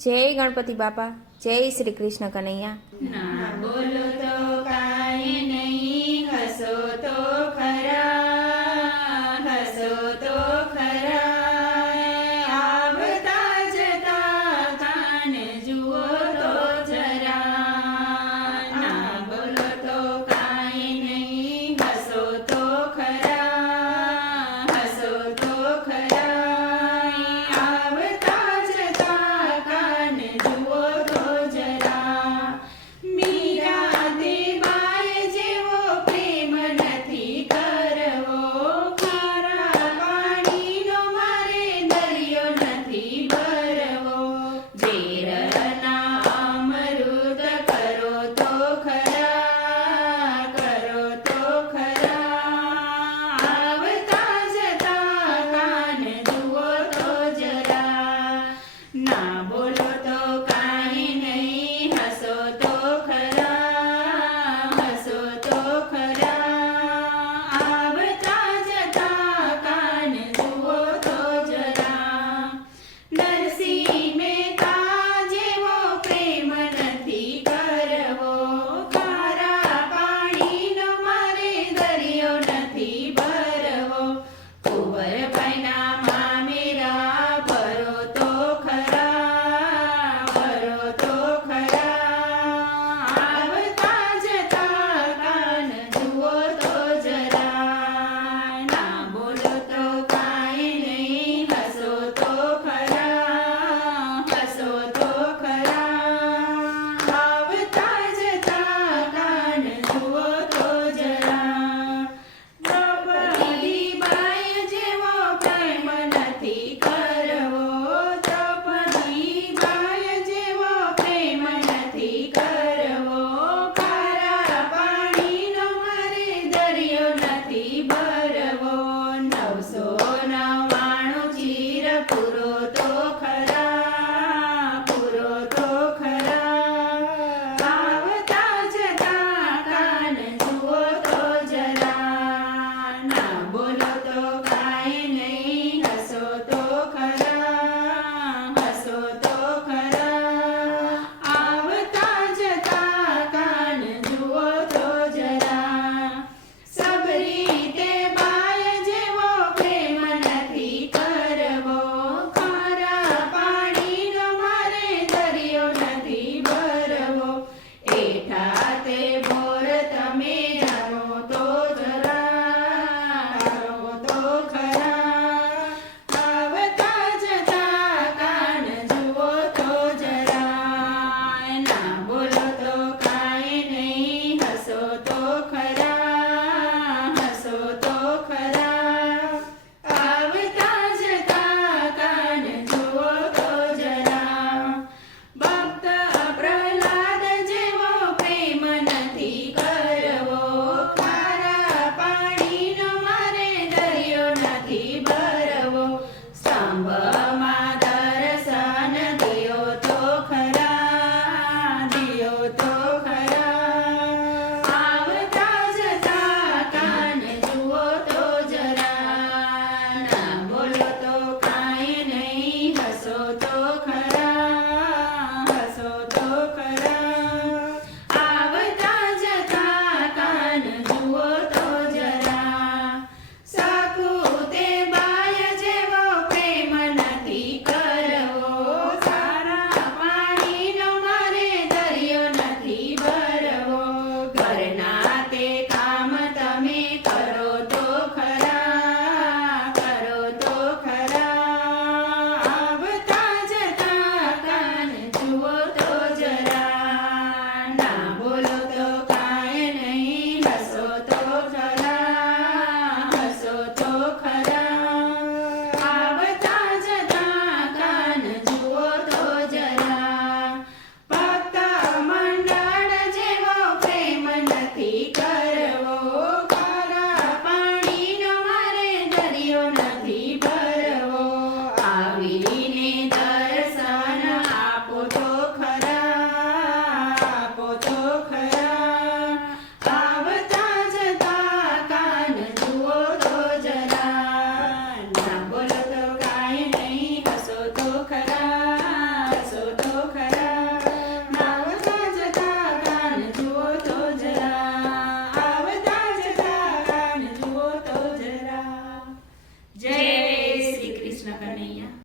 જય ગણપતિ બાપા જય શ્રી કૃષ્ણ કનૈયા. બોલો તો.